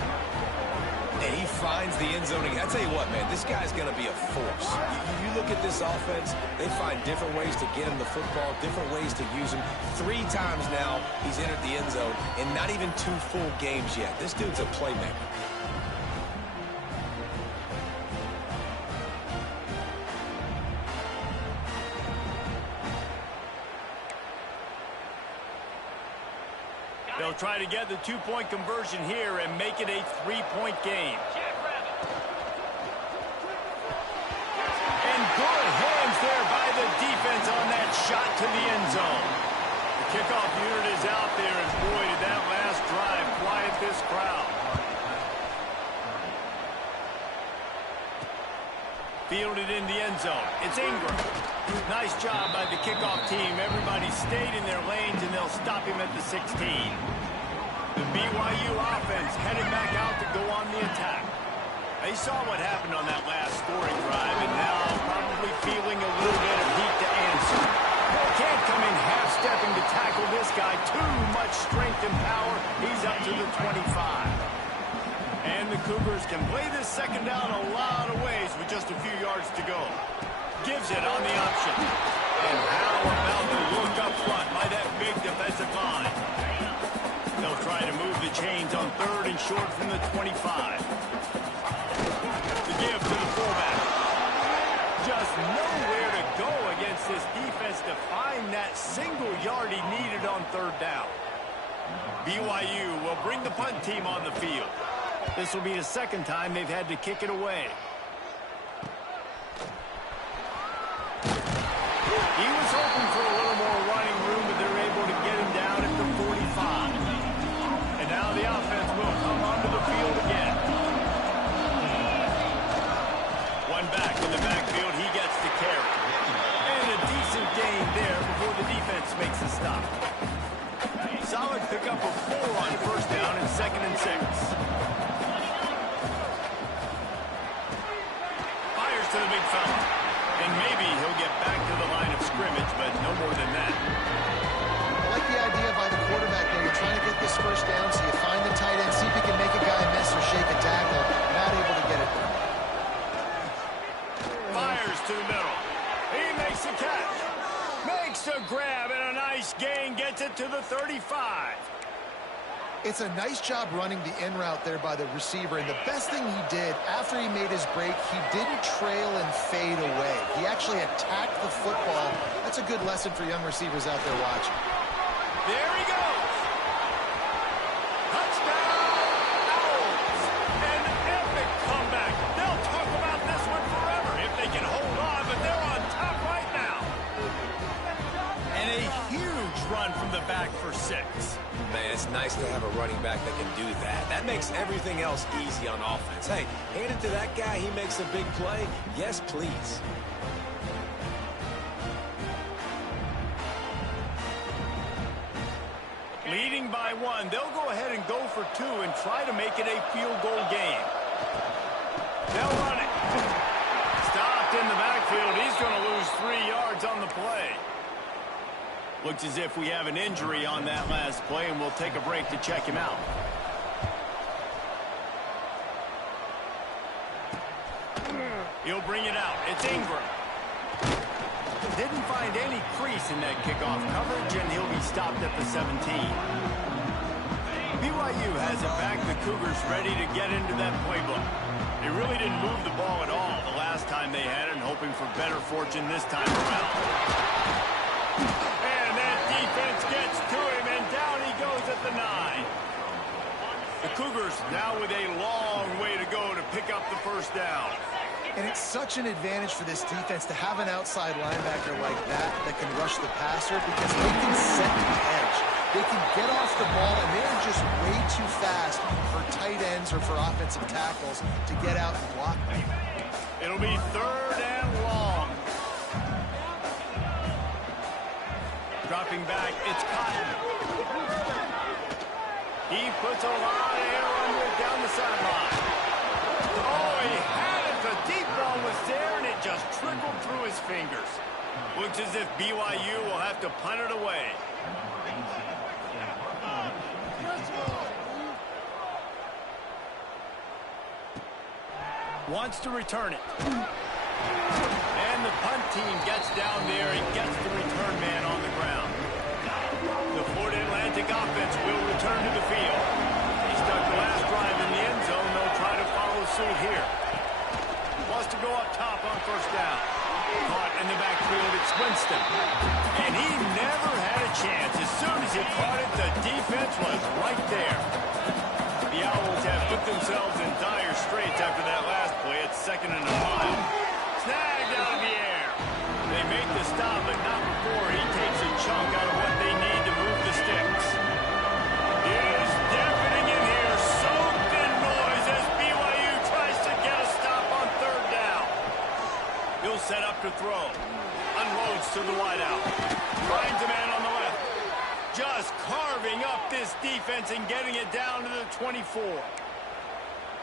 And he finds the end zone. I tell you what, man, this guy's going to be a force. You look at this offense, they find different ways to get him the football, different ways to use him. 3 times now he's entered the end zone, and not even 2 full games yet. This dude's a playmaker. They'll try to get the 2-point conversion here and make it a 3-point game. And good hands there by the defense on that shot to the end zone. The kickoff unit is out there, and boy, did that last drive quiet this crowd. Fielded in the end zone. It's Ingram. Nice job by the kickoff team. Everybody stayed in their lanes, and they'll stop him at the 16. The BYU offense headed back out to go on the attack. They saw what happened on that last scoring drive, and now probably feeling a little bit of heat to answer. Can't come in half-stepping to tackle this guy. Too much strength and power. He's up to the 25. And the Cougars can play this second down a lot of ways with just a few yards to go. Gives it on the option. And how about the look up front by that big defensive line? They'll try to move the chains on 3rd and short from the 25. The give to the fullback. Just nowhere to go against this defense to find that single yard he needed on 3rd down. BYU will bring the punt team on the field. This will be the second time they've had to kick it away. He was hoping for a little more running room, but they're able to get him down at the 45. And now the offense will come onto the field again. One back in the backfield, he gets to carry. And a decent gain there before the defense makes a stop. Solid pickup of 4 on 1st down and 2nd and 6. Fires to the big fella. And maybe he'll get back to the line of scrimmage, but no more than that. I like the idea by the quarterback, though. You're trying to get this 1st down, so you find the tight end, see if you can make a guy miss or shake a tackle. Not able to get it done. Fires to the middle. He makes the catch. Makes a grab and a nice gain. Gets it to the 35. It's a nice job running the in route there by the receiver, and the best thing he did after he made his break, he didn't trail and fade away. He actually attacked the football. That's a good lesson for young receivers out there watching. There he goes. Touchdown, Owls. An epic comeback. They'll talk about this one forever if they can hold on, but they're on top right now. And a huge run from the back for 6. Man, it's nice to have a running back that can do that. That makes everything else easy on offense. Hey, hand it to that guy. He makes a big play. Yes, please. Leading by 1, they'll go ahead and go for 2 and try to make it a field goal game. They'll run it. Stopped in the backfield. He's going to lose 3 yards on the play. Looks as if we have an injury on that last play, and we'll take a break to check him out. He'll bring it out. It's Ingram. Didn't find any crease in that kickoff coverage, and he'll be stopped at the 17. BYU has it back. The Cougars ready to get into that playbook. They really didn't move the ball at all the last time they had it, and hoping for better fortune this time around. And that defense gets to him, and down he goes at the 9. The Cougars now with a long way to go to pick up the 1st down. And it's such an advantage for this defense to have an outside linebacker like that can rush the passer, because they can set the edge. They can get off the ball, and they're just way too fast for tight ends or for offensive tackles to get out and block them. It'll be 3rd and long. Dropping back, it's Cotton. He puts a lot of air under it down the sideline. Oh, he had it. The deep ball was there, and it just trickled through his fingers. Looks as if BYU will have to punt it away. Wants to return it. And the punt team gets down there and gets the return man on the ground. The Florida Atlantic offense will return to the field. He stuck the last drive in the end zone. They'll try to follow suit here. Wants to go up top on 1st down. Caught in the backfield, it's Winston. And he never had a chance. As soon as he caught it, the defense was right there. The Owls have put themselves in dire straits after that last play. It's 2nd and a mile. Snagged out of the air. They make the stop, but not before he takes a chunk out of what they need to move the sticks. It is deafening in here, soaked in noise as BYU tries to get a stop on 3rd down. He'll set up to throw. Unloads to the wideout. Finds a man on the left. Just carving up this defense and getting it down to the 24.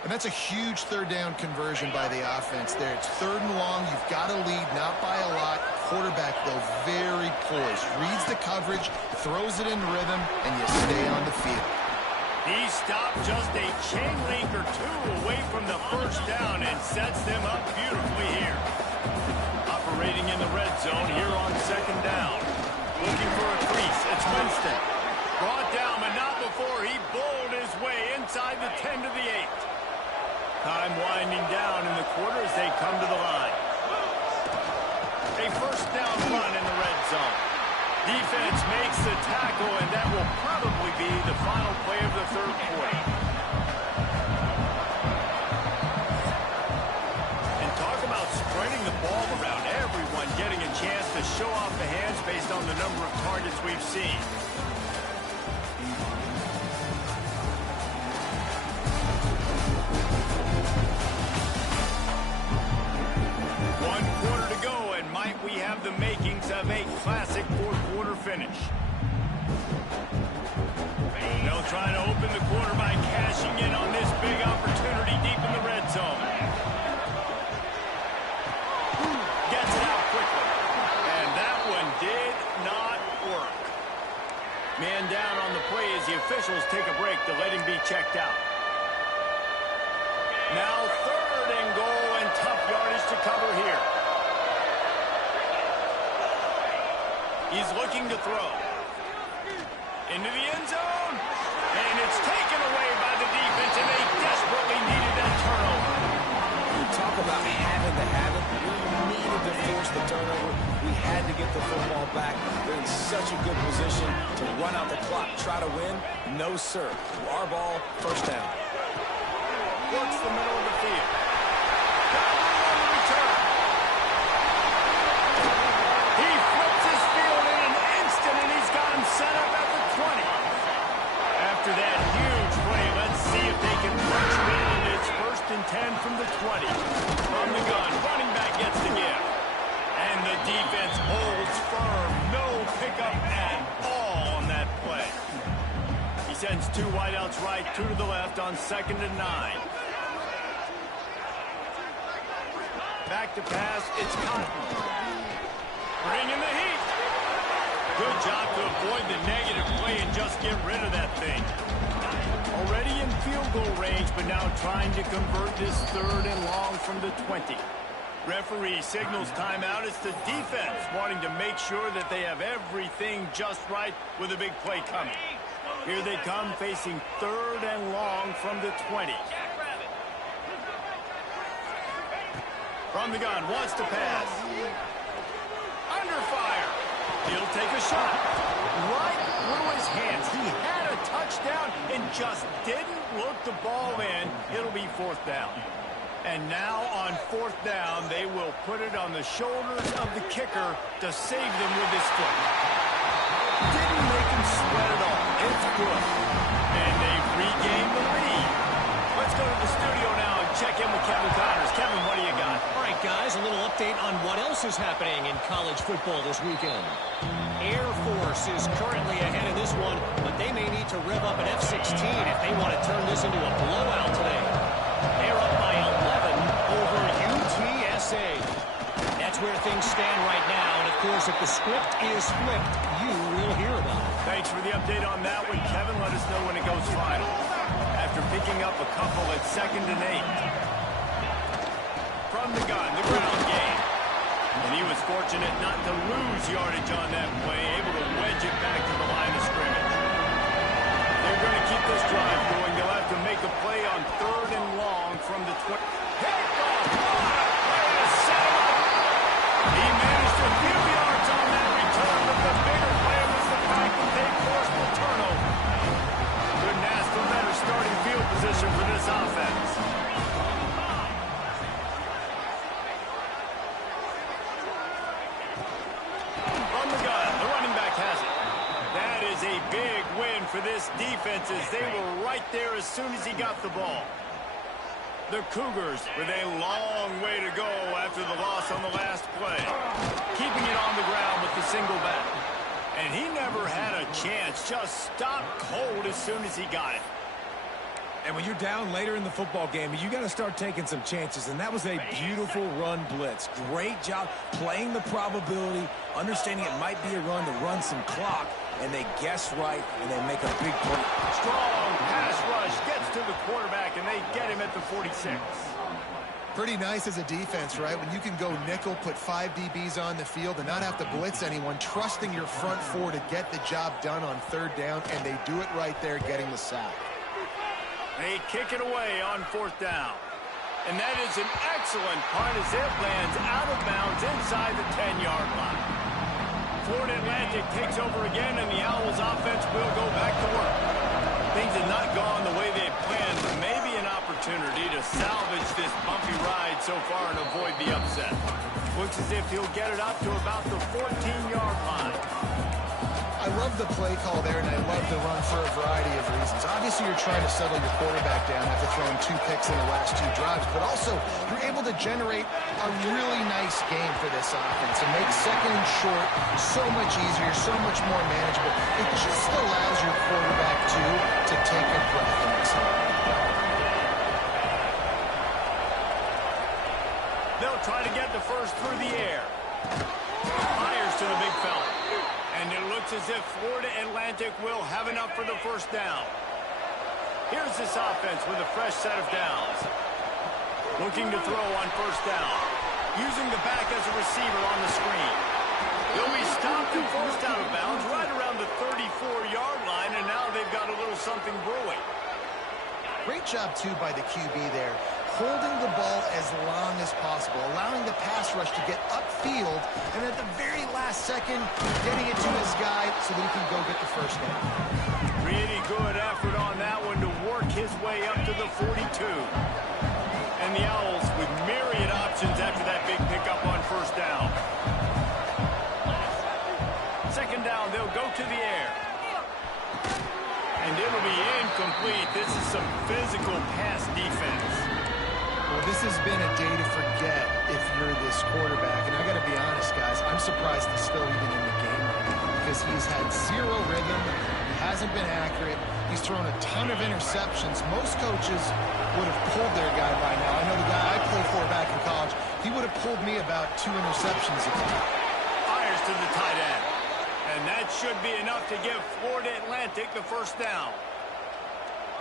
And that's a huge 3rd down conversion by the offense there. It's 3rd and long. You've got to lead, not by a lot. Quarterback, though, very poised. Reads the coverage, throws it in rhythm, and you stay on the field. He stopped just a chain link or two away from the first down and sets them up beautifully here. Operating in the red zone here on second down. Looking for a crease. It's Winston. Brought down, but not before he bowled his way inside the 10 to the 8. Time winding down in the quarter as they come to the line. A first down run in the red zone. Defense makes the tackle, and that will probably be the final play of the third quarter. And talk about spreading the ball around. Everyone getting a chance to show off the hands based on the number of targets we've seen. We have the makings of a classic fourth-quarter finish. They'll try to open the quarter by cashing in on this big opportunity deep in the red zone. Gets it out quickly. And that one did not work. Man down on the play as the officials take a break to let him be checked out. Now 3rd and goal and tough yardage to cover here. He's looking to throw. Into the end zone. And it's taken away by the defense, and they desperately needed that turnover. You talk about having to have it. We needed to force the turnover. We had to get the football back. They're in such a good position to run out the clock, try to win. No, sir. Our ball, first down. Works the middle of the field. Got room on the return. He flips his field in an instant, and he's got him set up at the 20. After that huge play, let's see if they can punch it in. It's 1st and 10 from the 20. From the gun, running back gets the give. And the defense holds firm. No pickup at all on that play. He sends 2 wideouts right, 2 to the left on 2nd and 9. Back to pass, it's Cotton. Bringing the heat. Good job to avoid the negative play and just get rid of that thing. Already in field goal range, but now trying to convert this 3rd and long from the 20. Referee signals timeout. It's the defense wanting to make sure that they have everything just right with a big play coming. Here they come facing 3rd and long from the 20. From the gun, wants to pass. Under fire. He'll take a shot. Right through his hands. He had a touchdown and just didn't look the ball in. It'll be 4th down. And now on 4th down, they will put it on the shoulders of the kicker to save them with his foot. Didn't make him sweat at all. It's good. And they've regained the lead. Let's go to the studio now and check in with Kevin Connors. Kevin, what do you got? All right, guys, a little update on what else is happening in college football this weekend. Air Force is currently ahead in this one, but they may need to rev up an F-16 if they want to turn this into a blowout today. They're up by 11 over UTSA. That's where things stand right now, and of course, if the script is flipped, you will hear about it. Thanks for the update on that one, Kevin. Let us know when it goes final. After picking up a couple at 2nd and 8. From the gun, the ground game. And he was fortunate not to lose yardage on that play, able to wedge it back to the line of scrimmage. They're going to keep this drive going. They'll have to make a play on 3rd and long from the 20. He managed a few yards on that return, but the bigger play was the fact that they forced the turnover. Couldn't ask for better starting field position for this offense. From the gun, the running back has it. That is a big win for this defense as they were right there as soon as he got the ball. The Cougars with a long way to go after the loss on the last play. Keeping it on the ground with the single back. And he never had a chance, just stopped cold as soon as he got it. And when you're down later in the football game, you got to start taking some chances, and that was a beautiful run blitz. Great job playing the probability, understanding it might be a run to run some clock, and they guess right, and they make a big play. Strong pass rush gets to the quarterback, and they get him at the 46. Pretty nice as a defense, right? When you can go nickel, put 5 DBs on the field, and not have to blitz anyone, trusting your front four to get the job done on 3rd down, and they do it right there, getting the sack. They kick it away on 4th down. And that is an excellent punt as it lands out of bounds inside the 10-yard line. Florida Atlantic takes over again, and the Owls offense will go back to work. Things have not gone the way they had planned, but maybe an opportunity to salvage this bumpy ride so far and avoid the upset. Looks as if he'll get it up to about the 14-yard line. I love the play call there, and I love the run for a variety of reasons. Obviously, you're trying to settle your quarterback down after throwing 2 picks in the last 2 drives, but also you're able to generate a really nice game for this offense and make 2nd and short so much easier, so much more manageable. It just allows your quarterback, too, to take a breath and exhale. They'll try to get the first through the air. Fires to the big fella. And it looks as if Florida Atlantic will have enough for the 1st down. Here's this offense with a fresh set of downs. Looking to throw on 1st down. Using the back as a receiver on the screen. He'll be stopped and forced out of bounds right around the 34-yard line, and now they've got a little something brewing. Great job, too, by the QB there. Holding the ball as long as possible, allowing the pass rush to get upfield, and at the very last second, getting it to his guy so that he can go get the 1st down. Really good effort on that one to work his way up to the 42. And the Owls with myriad options after that big pickup on 1st down. 2nd down, they'll go to the air. And it'll be incomplete. This is some physical pass defense. Well, this has been a day to forget if you're this quarterback. And I got to be honest, guys, I'm surprised he's still even in the game right now because he's had 0 rhythm. He hasn't been accurate. He's thrown a ton of interceptions. Most coaches would have pulled their guy by now. I know the guy I played for back in college, he would have pulled me about 2 interceptions ago. Fires to the tight end. And that should be enough to give Florida Atlantic the 1st down.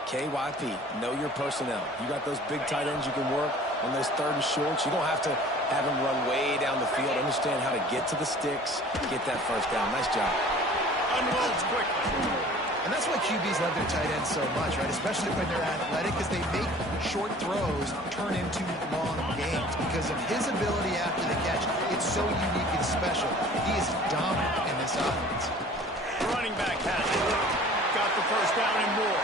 KYP, know your personnel. You got those big tight ends you can work on those 3rd and shorts. You don't have to have them run way down the field. Understand how to get to the sticks, get that 1st down. Nice job. Unloads quickly. And that's why QBs love their tight ends so much, right? Especially when they're athletic, because they make short throws turn into long games. Because of his ability after the catch, it's so unique and special. He is dominant in this offense. Running back has it. Got the 1st down and more.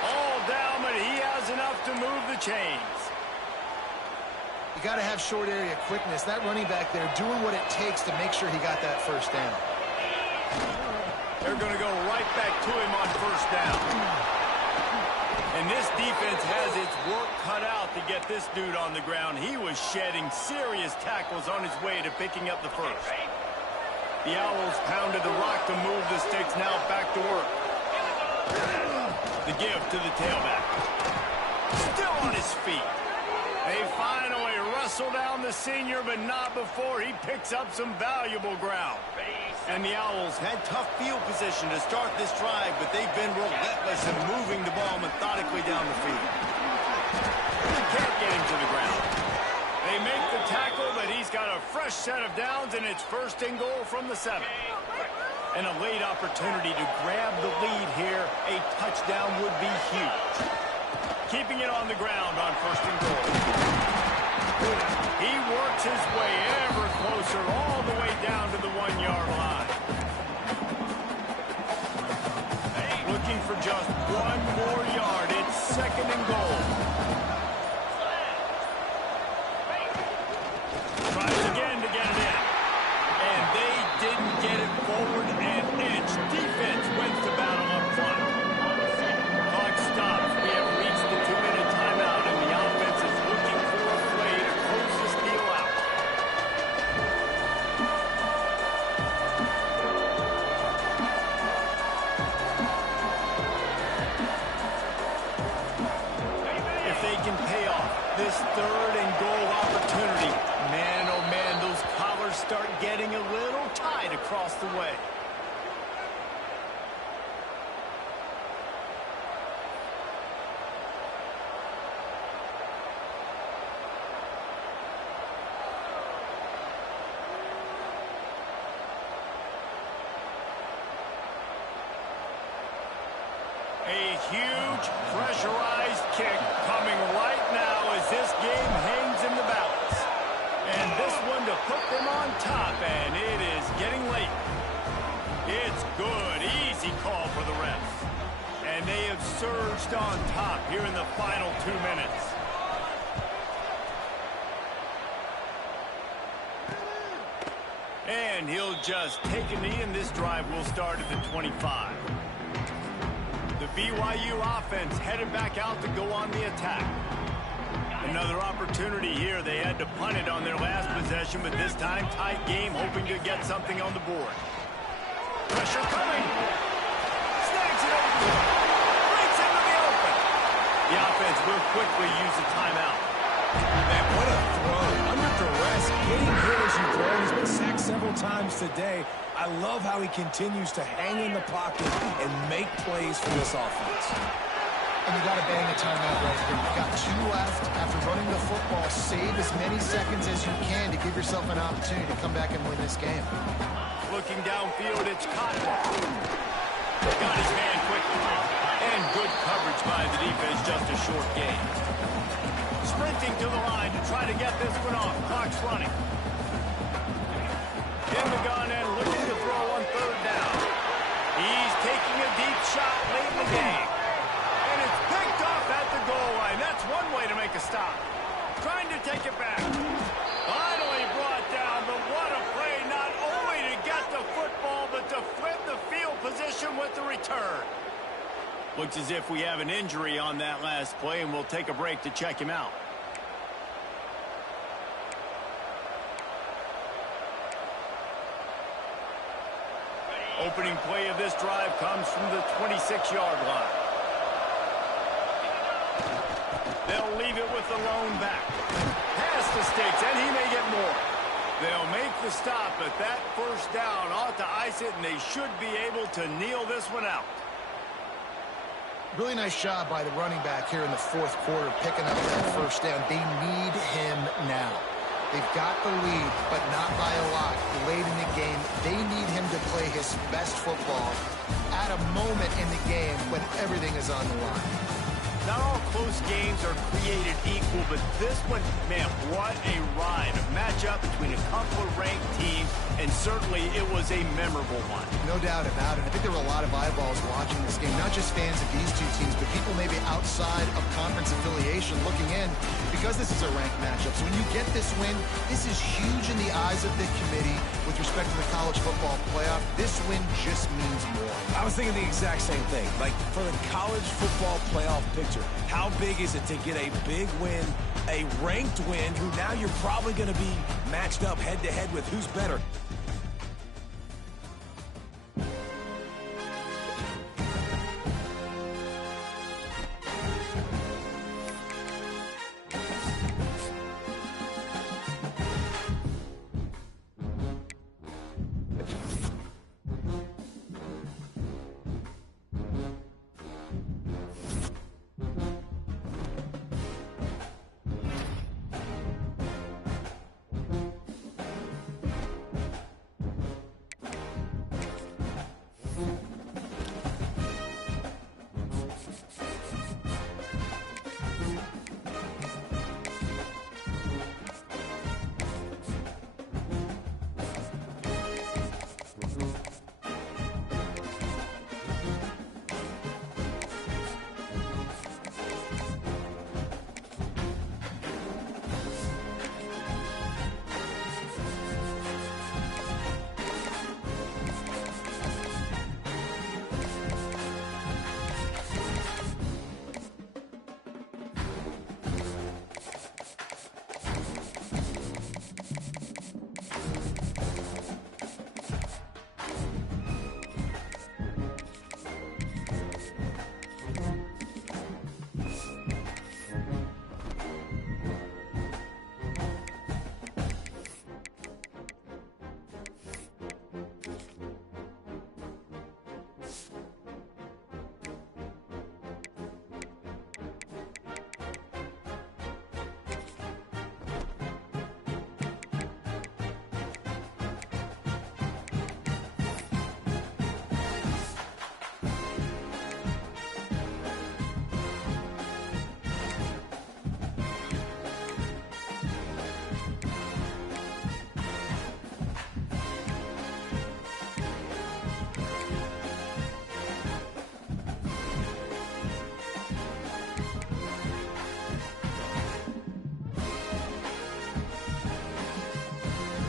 All down, but he has enough to move the chains. You got to have short area quickness. That running back there doing what it takes to make sure he got that 1st down. They're going to go right back to him on 1st down. And this defense has its work cut out to get this dude on the ground. He was shedding serious tackles on his way to picking up the 1st. The Owls pounded the rock to move the sticks, now back to work. The give to the tailback. Still on his feet. They finally wrestle down the senior, but not before he picks up some valuable ground. And the Owls had tough field position to start this drive, but they've been relentless in moving the ball methodically down the field. They can't get him to the ground. They make the tackle, but he's got a fresh set of downs, and it's 1st and goal from the 7. And a late opportunity to grab the lead here. A touchdown would be huge. Keeping it on the ground on 1st and goal. He works his way ever closer all the way down to the 1-yard line. Looking for just 1 more yard. It's 2nd and goal. Tries again to get it in. And they didn't get it forward an inch. Defense wins the battle up front. Clock stops. We have reached the 2-minute timeout, and the offense is looking for a play to close this deal out. If they can pay off this third and goal opportunity, man, oh man, those collars start getting a little tight across the way. A huge pressurized kick coming right now as this game hangs in the balance. And this one to put them on top, and it is getting late. It's good, easy call for the refs. And they have surged on top here in the final 2 minutes. And he'll just take a knee, and this drive will start at the 25. The BYU offense headed back out to go on the attack. Another opportunity here. They had to punt it on their last possession, but this time tight game, hoping to get something on the board. Pressure coming. Snags it over. Breaks into the open. The offense will quickly use a timeout. Man, what a throw. Under duress, getting hit as you throw. He's been sacked several times today. I love how he continues to hang in the pocket and make plays for this offense. And you got to bang a timeout right here. You've got 2 left. After running the football, save as many seconds as you can to give yourself an opportunity to come back and win this game. Looking downfield, it's Cotton. Got his man quickly. And good coverage by the defense, just a short gain. Sprinting to the line to try to get this one off. Clock's running. In the gun and looking to throw on 3rd down. He's taking a deep shot late in the game. And it's picked off at the goal line. That's one way to make a stop. Trying to take it back. Finally brought down, but what a play, not only to get the football, but to flip the field position with the return. Looks as if we have an injury on that last play, and we'll take a break to check him out. Opening play of this drive comes from the 26-yard line. They'll leave it with the lone back. Past the sticks, and he may get more. They'll make the stop, but that first down ought to ice it, and they should be able to kneel this one out. Really nice job by the running back here in the 4th quarter, picking up that first down. They need him now. They've got the lead, but not by a lot. Late in the game, they need him to play his best football at a moment in the game when everything is on the line. Not all close games are created equal, but this one, man, what a ride. A matchup between a couple of ranked teams, and certainly it was a memorable one. No doubt about it. I think there were a lot of eyeballs watching this game, not just fans of these 2 teams, but people maybe outside of conference affiliation looking in because this is a ranked matchup. So when you get this win, this is huge in the eyes of the committee with respect to the college football playoff. This win just means more. I was thinking the exact same thing. Like, for the college football playoff picture, how big is it to get a big win, a ranked win, who now you're probably going to be matched up head-to-head with who's better?